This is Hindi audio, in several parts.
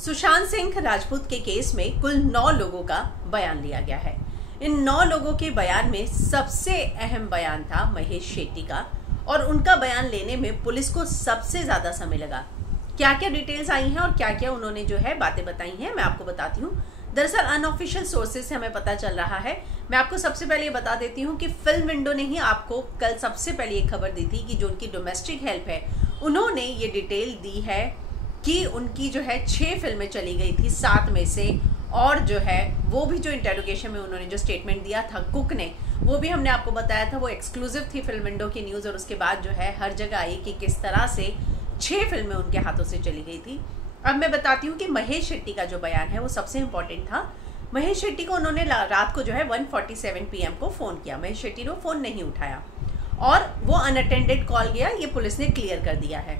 सुशांत सिंह राजपूत के केस में कुल 9 लोगों का बयान लिया गया है। इन 9 लोगों के बयान में सबसे अहम बयान था महेश शेट्टी का, और उनका बयान लेने में पुलिस को सबसे ज्यादा समय लगा। क्या क्या डिटेल्स आई हैं और क्या क्या उन्होंने जो है बातें बताई हैं, मैं आपको बताती हूँ। दरअसल अनऑफिशियल सोर्सेज से हमें पता चल रहा है। मैं आपको सबसे पहले ये बता देती हूँ कि फिल्म विंडो ने ही आपको कल सबसे पहले एक खबर दी थी कि जो उनकी डोमेस्टिक हेल्प है, उन्होंने ये डिटेल दी है कि उनकी जो है 6 फिल्में चली गई थी 7 में से, और जो है वो भी जो इंटेरोगेशन में उन्होंने जो स्टेटमेंट दिया था कुक ने, वो भी हमने आपको बताया था, वो एक्सक्लूसिव थी फिल्म विंडो की न्यूज़, और उसके बाद जो है हर जगह आई कि किस तरह से 6 फिल्में उनके हाथों से चली गई थी। अब मैं बताती हूँ कि महेश शेट्टी का जो बयान है वो सबसे इंपॉर्टेंट था। महेश शेट्टी को उन्होंने रात को जो है 1:47 PM को फ़ोन किया। महेश शेट्टी ने फ़ोन नहीं उठाया और वो अनअटेंडेड कॉल गया, ये पुलिस ने क्लियर कर दिया है।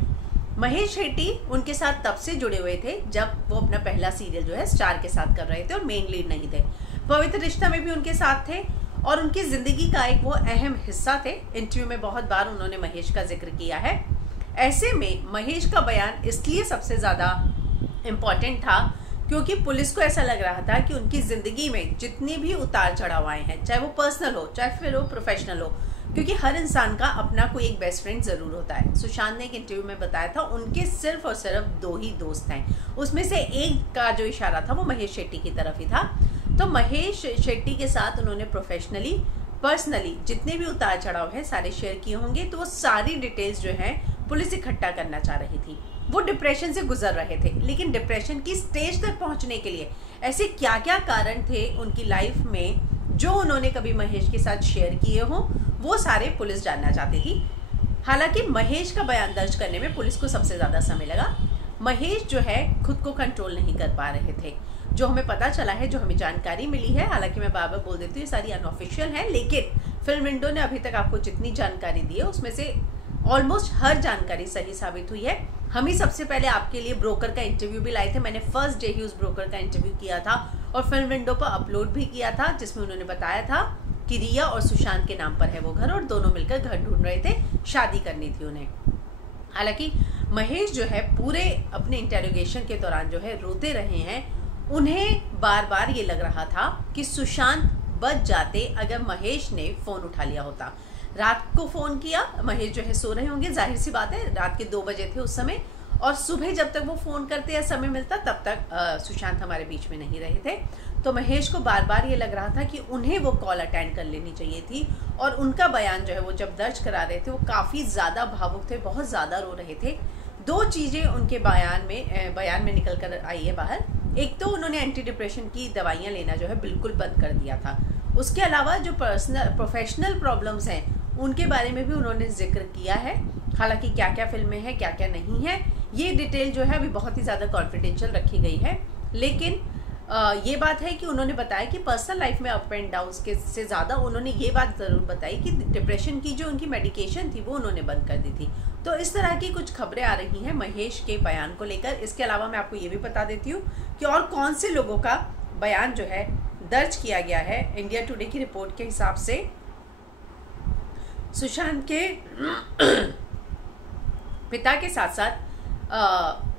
महेश शेट्टी उनके साथ तब से जुड़े हुए थे जब वो अपना पहला सीरियल जो है स्टार के साथ कर रहे थे और मेन लीड नहीं थे। पवित्र रिश्ता में भी उनके साथ थे और उनकी ज़िंदगी का एक वो अहम हिस्सा थे। इंटरव्यू में बहुत बार उन्होंने महेश का जिक्र किया है। ऐसे में महेश का बयान इसलिए सबसे ज़्यादा इम्पॉर्टेंट था क्योंकि पुलिस को ऐसा लग रहा था कि उनकी ज़िंदगी में जितने भी उतार चढ़ाव आए हैं, चाहे वो पर्सनल हो चाहे फिर वो प्रोफेशनल हो, क्योंकि हर इंसान का अपना कोई एक बेस्ट फ्रेंड ज़रूर होता है। सुशांत ने एक इंटरव्यू में बताया था उनके सिर्फ और सिर्फ 2 ही दोस्त हैं, उसमें से एक का जो इशारा था वो महेश शेट्टी की तरफ ही था। तो महेश शेट्टी के साथ उन्होंने प्रोफेशनली पर्सनली जितने भी उतार चढ़ाव हैं सारे शेयर किए होंगे। तो वो सारी डिटेल्स जो है पुलिस इकट्ठा करना चाह रही थी। वो डिप्रेशन से गुजर रहे थे, लेकिन डिप्रेशन की स्टेज तक पहुंचने के लिए ऐसे क्या क्या कारण थे उनकी लाइफ में जो उन्होंने कभी महेश के साथ शेयर किए हों, वो सारे पुलिस जानना चाहती थी। हालांकि महेश का बयान दर्ज करने में पुलिस को सबसे ज़्यादा समय लगा। महेश जो है खुद को कंट्रोल नहीं कर पा रहे थे, जो हमें पता चला है, जो हमें जानकारी मिली है। हालांकि मैं बार बार बोल देती हूँ ये सारी अनऑफिशियल है, लेकिन फिल्म विंडो ने अभी तक आपको जितनी जानकारी दी है उसमें से ऑलमोस्ट हर जानकारी सही साबित हुई है। हम ही सबसे पहले आपके लिए ब्रोकर का इंटरव्यू भी लाए थे। मैंने फर्स्ट डे ही उस ब्रोकर का इंटरव्यू किया था और फिल्म विंडो पर अपलोड भी किया था, जिसमें उन्होंने बताया था कि रिया और सुशांत के नाम पर है वो घर और दोनों मिलकर घर ढूंढ रहे थे, शादी करनी थी उन्हें। हालांकि महेश जो है पूरे अपने इंटेरोगेशन के दौरान जो है रोते रहे हैं। उन्हें बार बार ये लग रहा था कि सुशांत बच जाते अगर महेश ने फ़ोन उठा लिया होता। रात को फ़ोन किया, महेश जो है सो रहे होंगे, जाहिर सी बात है, रात के 2 बजे थे उस समय, और सुबह जब तक वो फ़ोन करते या समय मिलता तब तक सुशांत हमारे बीच में नहीं रहे थे। तो महेश को बार बार ये लग रहा था कि उन्हें वो कॉल अटेंड कर लेनी चाहिए थी। और उनका बयान जो है वो जब दर्ज करा रहे थे वो काफ़ी ज़्यादा भावुक थे, बहुत ज़्यादा रो रहे थे। 2 चीज़ें उनके बयान में निकल कर आई है बाहर। एक तो उन्होंने एंटी डिप्रेशन की दवाइयाँ लेना जो है बिल्कुल बंद कर दिया था। उसके अलावा जो प्रोफेशनल प्रॉब्लम्स हैं उनके बारे में भी उन्होंने जिक्र किया है। हालांकि क्या क्या फिल्में हैं क्या क्या नहीं है, ये डिटेल जो है अभी बहुत ही ज़्यादा कॉन्फिडेंशियल रखी गई है। लेकिन ये बात है कि उन्होंने बताया कि पर्सनल लाइफ में अप एंड डाउन्स के से ज़्यादा उन्होंने ये बात ज़रूर बताई कि डिप्रेशन की जो उनकी मेडिकेशन थी वो उन्होंने बंद कर दी थी। तो इस तरह की कुछ खबरें आ रही हैं महेश के बयान को लेकर। इसके अलावा मैं आपको ये भी बता देती हूँ कि और कौन से लोगों का बयान जो है दर्ज किया गया है। इंडिया टुडे की रिपोर्ट के हिसाब से सुशांत के पिता के साथ साथ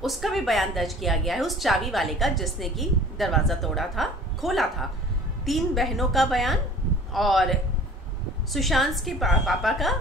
उसका भी बयान दर्ज किया गया है, उस चाबी वाले का जिसने कि दरवाज़ा तोड़ा था, खोला था। 3 बहनों का बयान और सुशांत के पापा का,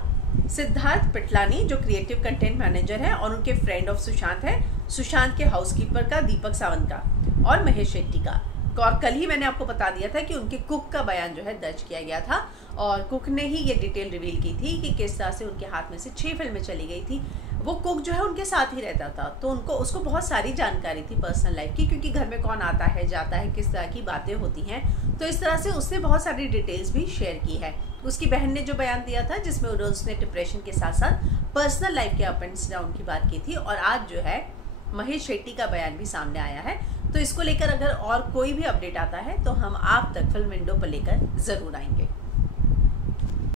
सिद्धार्थ पिटलानी जो क्रिएटिव कंटेंट मैनेजर है और उनके फ्रेंड ऑफ सुशांत है, सुशांत के हाउसकीपर का दीपक सावंत का, और महेश शेट्टी का। और कल ही मैंने आपको बता दिया था कि उनके कुक का बयान जो है दर्ज किया गया था और कुक ने ही ये डिटेल रिवील की थी कि किस तरह से उनके हाथ में से 6 फिल्में चली गई थी। वो कुक जो है उनके साथ ही रहता था, तो उसको बहुत सारी जानकारी थी पर्सनल लाइफ की, क्योंकि घर में कौन आता है जाता है, किस तरह की बातें होती हैं। तो इस तरह से उसने बहुत सारी डिटेल्स भी शेयर की है। उसकी बहन ने जो बयान दिया था जिसमें उसने डिप्रेशन के साथ साथ पर्सनल लाइफ के अप एंड डाउन की बात की थी। और आज जो है महेश शेट्टी का बयान भी सामने आया है। तो इसको लेकर अगर और कोई भी अपडेट आता है तो हम आप तक फिल्म विंडो पर लेकर ज़रूर आएंगे।